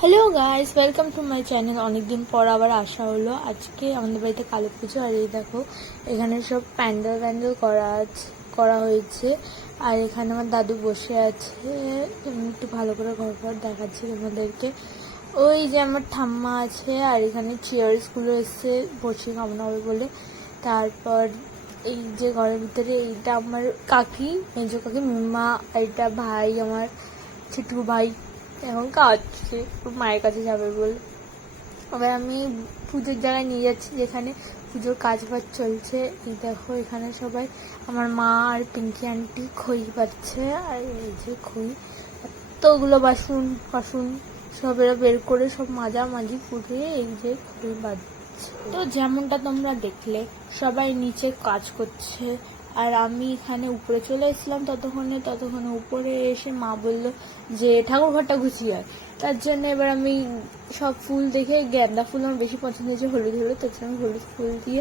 Hello guys, welcome to my channel. অনেকদিন পর আবার আসা হলো। আজকে আমাদের বাড়িতে কালী পুজো, আর এই দেখো এখানে সব প্যান্ডেল করা হয়েছে। আর এখানে আমার দাদু বসে আছে। একটু ভালো করে ঘর দেখাচ্ছি তোমাদেরকে। ওই যে আমার ঠাম্মা আছে, আর এখানে চেয়ার্সগুলো এসছে বসে কামনা হবে বলে। তারপর এই যে ঘরের ভিতরে এইটা আমার কাকি, মেজো কাকি, মিম্মা, এইটা ভাই, আমার ছোট ভাই এখন খাওয়াচ্ছে, মায়ের কাছে যাবে বলে। আবার আমি পুজোর জায়গায় নিয়ে যাচ্ছি যেখানে পুজোর কাজ বাজ চলছে। এই দেখো এখানে সবাই, আমার মা আর পিঙ্কি আন্টি খই পাচ্ছে। আর এই যে খই, এতগুলো বাসন সব এরা বের করে সব মাঝামাঝি করে এই যে খই বাজছে। তো যেমনটা তোমরা দেখলে সবাই নিচে কাজ করছে, আর আমি এখানে উপরে চলে এসেছিলাম। ততক্ষণে উপরে এসে মা বলল যে ঠাকুর ঘরটা গুছিয়ে হয়। তার জন্য এবার আমি সব ফুল দেখে, গাঁদা ফুল আমার বেশি পছন্দ হয়েছে, হলুদ, তার জন্য আমি হলুদ ফুল দিয়ে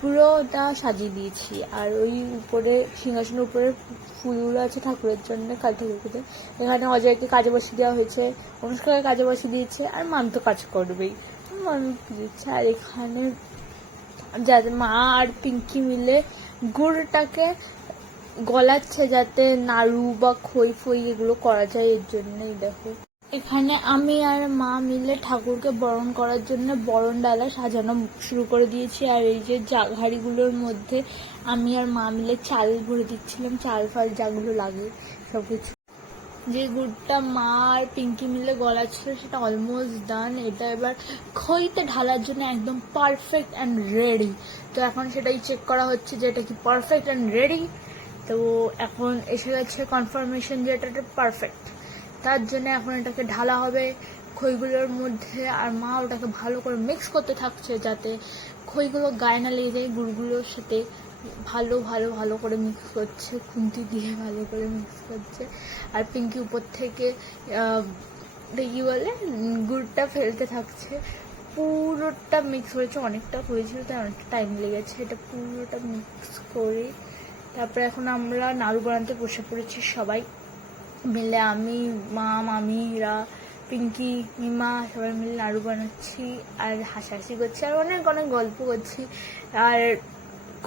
পুরোটা সাজিয়ে দিয়েছি। আর ওই উপরে সিংহাসনের উপরে ফুলগুলো আছে ঠাকুরের জন্য, কালী ঠাকুরকে। এখানে অজয়কে কাজে বসিয়ে দেওয়া হয়েছে, অনুষ্কাকে কাজে বসিয়ে দিয়েছে, আর মান তো কাজ করবেই, আমি দিচ্ছে। আর এখানে যাতে মা আর পিঙ্কি মিলে গুড়টাকে গলাচ্ছে যাতে নাড়ু বা খই ফই এগুলো করা যায়, এর জন্যই দেখো এখানে আমি আর মা মিলে ঠাকুরকে বরণ করার জন্য বরণ ডালা সাজানো শুরু করে দিয়েছি। আর এই যে হাঁড়িগুলোর মধ্যে আমি আর মা মিলে চাল ভরে দিচ্ছিলাম, চাল ফাল যাগুলো লাগে সবকিছু। যে গুড়টা মা আর পিঙ্কি মিলে গলা ছিল সেটা অলমোস্ট ডান। এটা এবার খইতে ঢালার জন্য একদম পারফেক্ট অ্যান্ড রেডি। তো এখন সেটাই চেক করা হচ্ছে যে এটা কি পারফেক্ট অ্যান্ড রেডি। তো এখন এসে গেছে কনফার্মেশন যে এটা পারফেক্ট। তার জন্য এখন এটাকে ঢালা হবে খইগুলোর মধ্যে, আর মা ওটাকে ভালো করে মিক্স করতে থাকছে যাতে খইগুলো গায়ে না লেগে যায় গুড়গুলোর সাথে। ভালো করে মিক্স করছে, খুন্তি দিয়ে ভালো করে মিক্স করছে। আর পিঙ্কি উপর থেকে কি বলে গুড়টা ফেলতে থাকছে। পুরোটা মিক্স হয়েছে, অনেকটা হয়েছিল তাই অনেকটা টাইম লেগেছে। এটা পুরোটা মিক্স করে তারপরে এখন আমরা নাড়ু বানাতে বসে পড়েছি সবাই মিলে। আমি, মা, মামিরা, পিঙ্কি, মিমা সবাই মিলে নাড়ু বানাচ্ছি আর হাসাহাসি করছি আর অনেক গল্প করছি। আর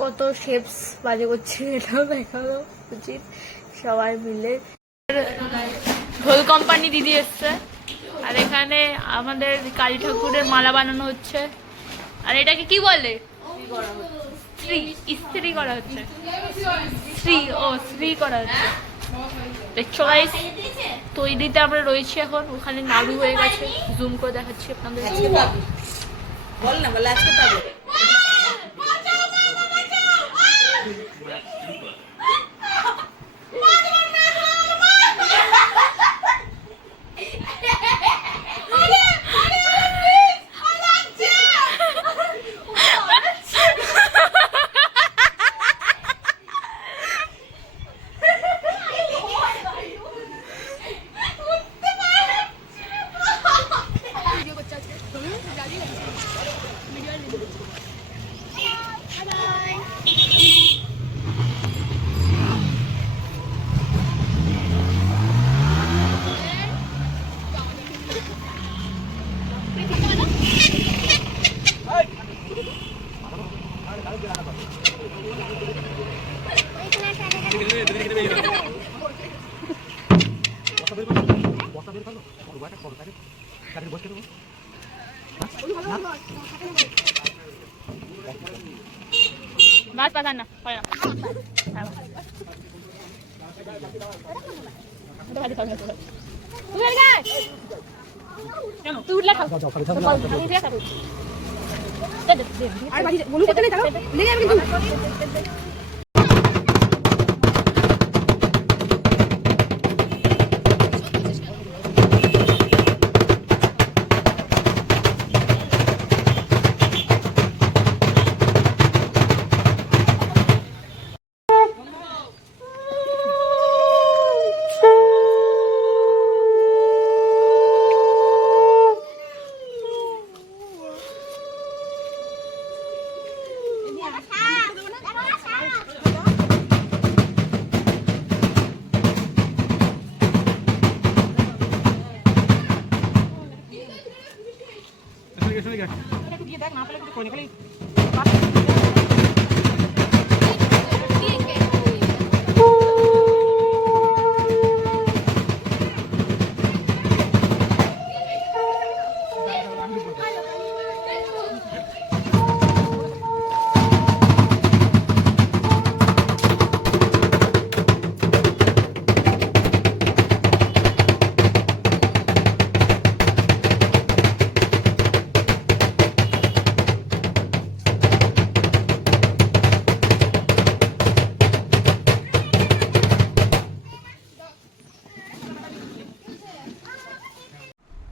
কত শেপস বাজে করছি এটাও দেখানো উচিত সবাই মিলে। ঢোল কোম্পানি দিদি এসছে, আর এখানে আমাদের কালী ঠাকুরের মালা বানানো হচ্ছে। আর এটাকে কি বলে? ইস্ত্রি করা হচ্ছে। শ্রী করা হচ্ছে। দেখছো গাইস, তৈরিতে আমরা রয়েছি এখন। ওখানে নাড়ু হয়ে গেছে, জুম করে দেখাচ্ছি আপনাদের। বল না, বলে আজকে পাবে। মাছ পাঠান না, তুই উঠলে খাও। একটু দিয়ে দেখ, না পেলে কিছু করি খালি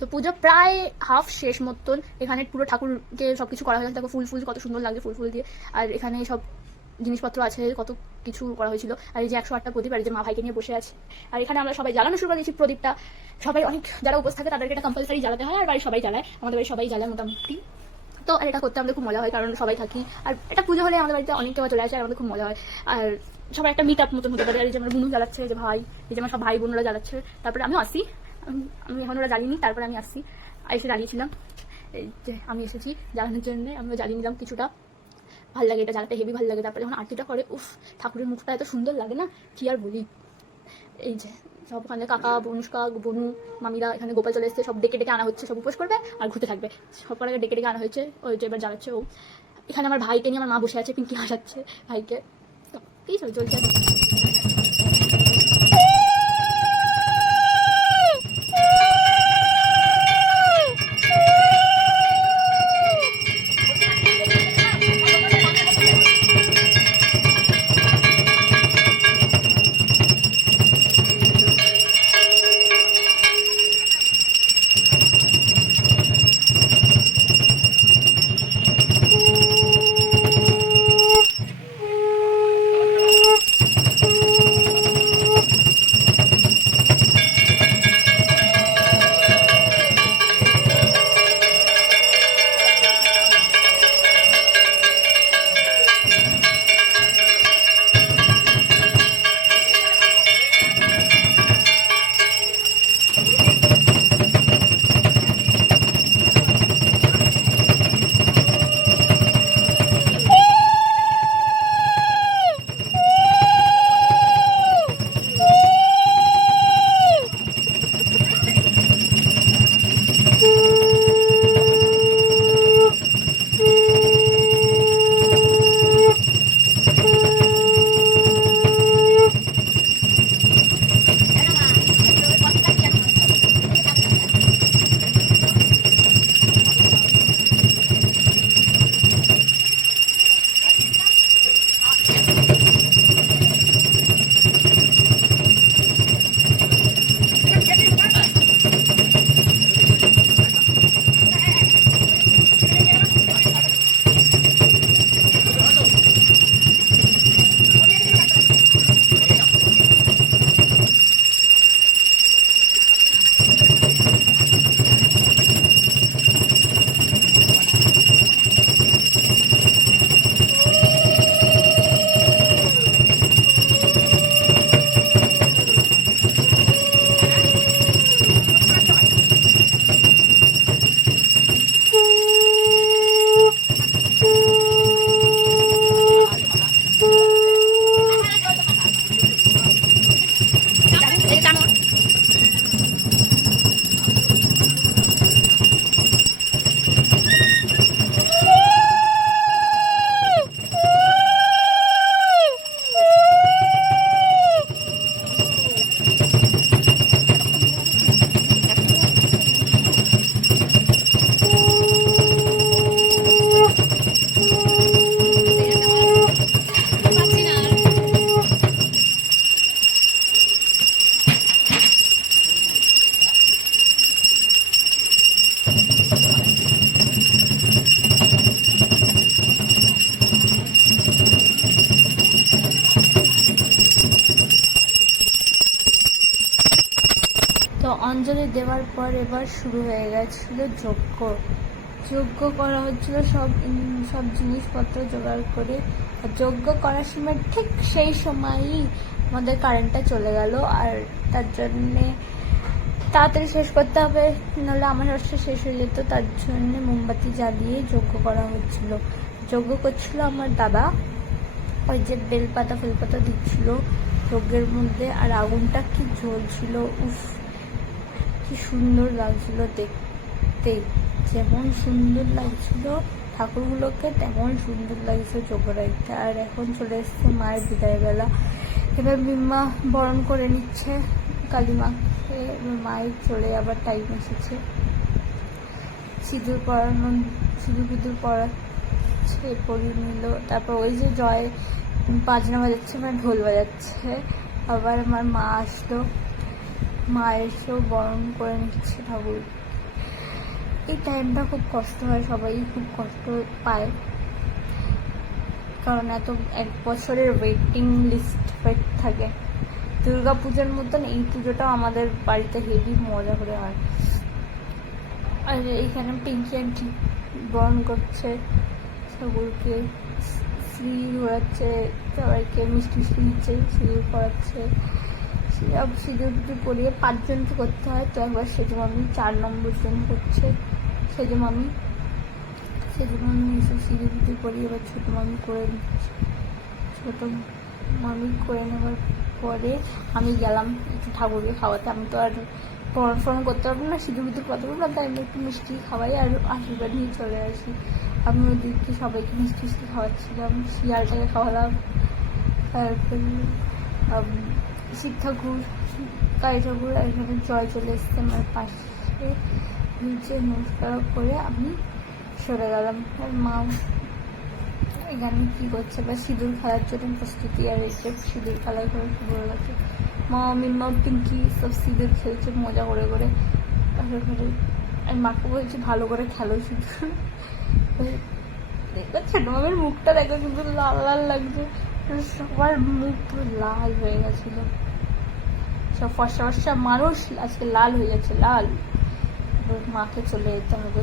তো পুজো প্রায় হাফ শেষ মতন। এখানে পুরো ঠাকুরকে সবকিছু করা হয়েছে, দেখো ফুল ফুল কত সুন্দর লাগছে ফুল ফুল দিয়ে। আর এখানে সব জিনিসপত্র আছে, কত কিছু করা হয়েছিল। আর এই যে 108টা প্রদীপ, আর এই যে মা ভাইকে নিয়ে বসে আছে। আর এখানে আমরা সবাই জ্বালানো শুরু করে দিয়েছি প্রদীপটা। সবাই অনেক যারা উপোস থাকে তাদেরকে এটা কম্পালসারি জ্বালাতে হয়, আর বাড়ির সবাই জ্বালায়, আমাদের বাড়ি সবাই জ্বালায় মোটামুটি। তো আর এটা করতে আমাদের খুব মজা হয়, কারণ সবাই থাকি। আর এটা পুজো হলে আমাদের বাড়িতে অনেক কেউ চলে আসে, আর আমাদের খুব মজা হয়। আর সবাই একটা মিট আপ মতন হতে পারে। আর এই যে আমার বুনু জ্বালাচ্ছে, যে ভাই, এই যে আমার সব ভাই বোনরা জ্বালাচ্ছে। তারপরে আমিও আসি, আমি এখন ওরা জ্বালিনি, তারপরে আমি আসছি, এসে জ্বালিয়েছিলাম। এই যে আমি এসেছি জ্বালানোর জন্য, আমিও জ্বালিয়ে নিলাম কিছুটা। ভালো লাগে এটা জ্বালাতে, হেভি ভালো লাগে। তারপরে যখন আরতিটা করে, উফ, ঠাকুরের মুখটা এত সুন্দর লাগে না, কি আর বলি। এই যে সব ওখানে কাকা বনুষ্কা বনু মামিরা এখানে গোপাল চলে এসছে, সব ডেকে ডেকে আনা হচ্ছে, সব উপোস করবে আর ঘুরতে থাকবে। সব আগে ডেকে ডেকে আনা হয়েছে, ওই যে এবার জ্বালাচ্ছে ও। এখানে আমার ভাইকে নিয়ে আমার মা বসে আছে, পিঙ্কি হাসাচ্ছে ভাইকে। তো এই সব চলছে। তো অঞ্জলি দেওয়ার পর এবার শুরু হয়ে গেছিলো যজ্ঞ। যজ্ঞ করা হচ্ছিল সব সব জিনিসপত্র জোগাড় করে। আর যজ্ঞ করার সময় ঠিক সেই সময়ই আমাদের কারেন্টটা চলে গেল, আর তার জন্যে তাড়াতাড়ি শেষ করতে হবে, নাহলে আমার রসটা শেষ হয়ে যেত। তার জন্য মোমবাতি জ্বালিয়ে যজ্ঞ করা হচ্ছিল। যজ্ঞ করছিল আমার দাদা, ওই যে বেলপাতা ফেলপাতা দিচ্ছিল যজ্ঞের মধ্যে, আর আগুনটা কি জ্বলছিল, উফ কি সুন্দর লাগছিল দেখতে। যেমন সুন্দর লাগছিল ঠাকুরগুলোকে, তেমন সুন্দর লাগছিল যজ্ঞ দেখতে। আর এখন চলে এসছে মায়ের বিদায় বেলা। এবার মিম্মা বরণ করে নিচ্ছে কালিমাকে, মায়ের চলে আবার টাইম এসেছে। সিঁদুর পরানো, সিঁদুর পরাচ্ছে, পরিয়ে নিল। তারপর ওই যে জয় বাজনা বাজাচ্ছে, মানে ঢোল বাজাচ্ছে। আবার আমার মা আসলো, মা এসেও বরণ করে নিচ্ছে ঠাকুর। এই টাইমটা খুব কষ্ট হয়, সবাই খুব কষ্ট পায়, কারণ এত এক বছরের ওয়েটিং লিস্ট থাকে। দুর্গা পুজোর মতন এই পুজোটাও আমাদের বাড়িতে হেভি মজা করে হয়। আর এইখানে পিঙ্কি আন্টি বরণ করছে ঠাকুরকে, শ্রী ঘোরাচ্ছে, সবাইকে মিষ্টি মিষ্টি দিচ্ছে, সিঁদুর পরাচ্ছে। সব সিঁদুর টিদুর পরিয়ে 5 জনকে করতে হয়, তো একবার সেজো মামি 4 নম্বর জন করছে। সেজো মামি এসব সিঁদুর টিদুর পরিয়ে এবার ছোটো মামি করে দিচ্ছে। ছোটো মামি করে নেওয়ার পরে আমি গেলাম একটু ঠাকুরকে খাওয়াতে। আমি তো আর পড়াশোনা করতে পারবো না, সিঁদুর বিদুর করতে পারবো না, তাই আমি একটু মিষ্টি খাওয়াই আর আশীর্বাদ নিয়ে চলে আসি। আমি ওদিকে সবাইকে মিষ্টি মিষ্টি খাওয়াচ্ছিলাম, শিয়ালটাকে খাওয়ালাম। তারপর শিব ঠাকুর, কালী ঠাকুর, আর এখানে জয় চলে এসছে আমার পাশে। নিচে নমস্কার করে আমি সরে গেলাম। আর মা এখানে কি করছে, বা সিঁদুর খেলার জন্য প্রস্তুতি, আর এসে সিঁদুর খেলা করে শুরু হয়ে গেছে। মা মিম্মা পিঙ্কি সব সিঁদুর খেলছে মজা করে করে। আর মাকে বলছি ভালো করে খেলো সিঁদুর। দেখো ছোট মামের মুখটা দেখো, কিন্তু লাল লাল লাগছে, সবার মুখ পুরো লাল হয়ে গেছিল। সব ফর্সা ফর্সা মানুষ আজকে লাল হয়ে গেছে, লাল। মাকে চলে যেতে হবে।